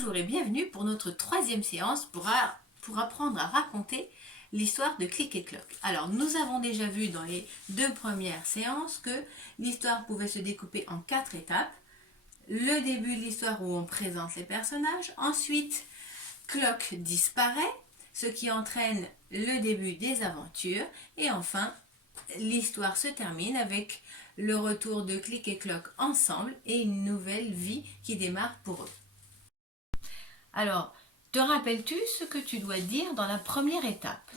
Bonjour et bienvenue pour notre troisième séance pour apprendre à raconter l'histoire de Click et Clock. Alors nous avons déjà vu dans les deux premières séances que l'histoire pouvait se découper en 4 étapes. Le début de l'histoire où on présente les personnages, ensuite Clock disparaît, ce qui entraîne le début des aventures, et enfin l'histoire se termine avec le retour de Click et Clock ensemble et une nouvelle vie qui démarre pour eux. Alors, te rappelles-tu ce que tu dois dire dans la première étape?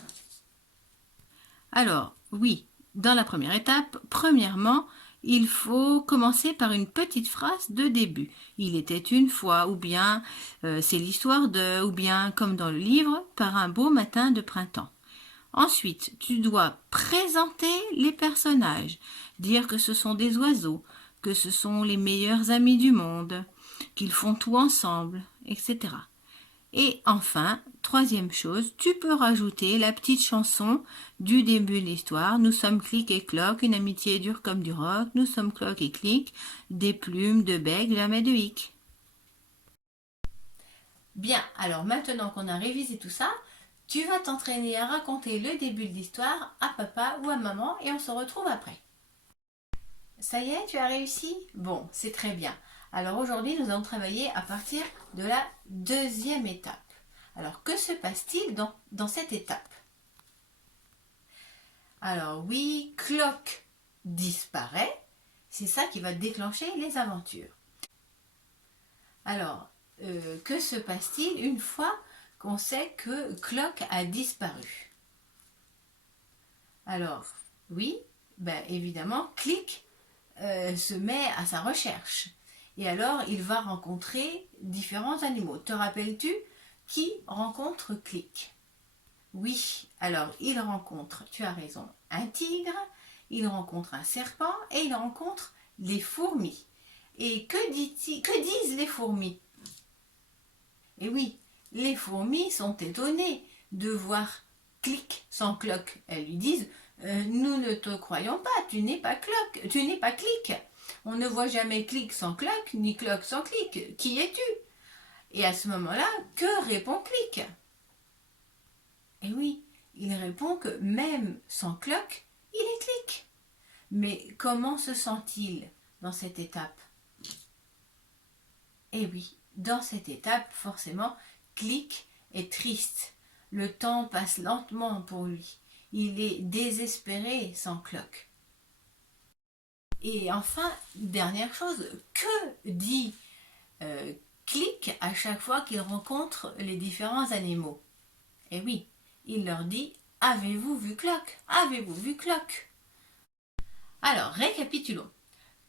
Alors, oui, dans la première étape, premièrement, il faut commencer par une petite phrase de début. Il était une fois, ou bien c'est l'histoire de, ou bien comme dans le livre, par un beau matin de printemps. Ensuite, tu dois présenter les personnages, dire que ce sont des oiseaux, que ce sont les meilleurs amis du monde, qu'ils font tout ensemble, etc. Et enfin, troisième chose, tu peux rajouter la petite chanson du début de l'histoire. Nous sommes Click et Clock, une amitié dure comme du roc. Nous sommes Clock et Click, des plumes, de bec, jamais de hic. Bien, alors maintenant qu'on a révisé tout ça, tu vas t'entraîner à raconter le début de l'histoire à papa ou à maman et on se retrouve après. Ça y est, tu as réussi? Bon, c'est très bien. Alors aujourd'hui, nous allons travailler à partir de la deuxième étape. Alors, que se passe-t-il dans cette étape? Alors oui, Clock disparaît. C'est ça qui va déclencher les aventures. Alors, que se passe-t-il une fois qu'on sait que Clock a disparu? Alors, oui, ben évidemment, Click se met à sa recherche. Et alors, il va rencontrer différents animaux. Te rappelles-tu qui rencontre Click? Oui, alors il rencontre, tu as raison, un tigre, il rencontre un serpent et il rencontre les fourmis. Et que disent les fourmis? Eh oui, les fourmis sont étonnées de voir Click sans Clock. Elles lui disent nous ne te croyons pas, tu n'es pas Clock, tu n'es pas Click. On ne voit jamais Click sans Clock, ni Clock sans Click. Qui es-tu? Et à ce moment-là, que répond Click? Eh oui, il répond que même sans Clock, il est Click. Mais comment se sent-il dans cette étape? Eh oui, dans cette étape, forcément, Click est triste. Le temps passe lentement pour lui. Il est désespéré sans Clock. Et enfin, dernière chose, que dit Click à chaque fois qu'il rencontre les différents animaux? Eh oui, il leur dit « Avez-vous vu Clock? Avez-vous vu Clock ?» Alors, récapitulons.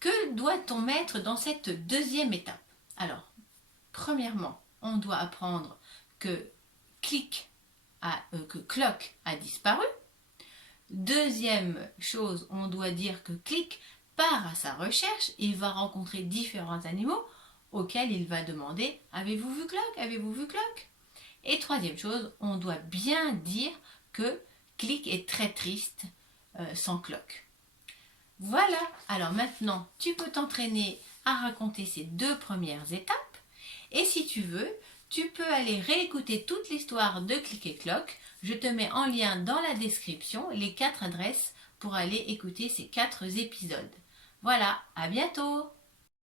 Que doit-on mettre dans cette deuxième étape? Alors, premièrement, on doit apprendre que Clock a disparu. Deuxième chose, on doit dire que Click part à sa recherche et va rencontrer différents animaux auxquels il va demander « Avez-vous vu Clock? Avez-vous vu Clock ?» Et troisième chose, on doit bien dire que Click est très triste sans Clock. Voilà, alors maintenant, tu peux t'entraîner à raconter ces deux premières étapes. Et si tu veux, tu peux aller réécouter toute l'histoire de Click et Clock. Je te mets en lien dans la description les 4 adresses pour aller écouter ces 4 épisodes. Voilà, à bientôt!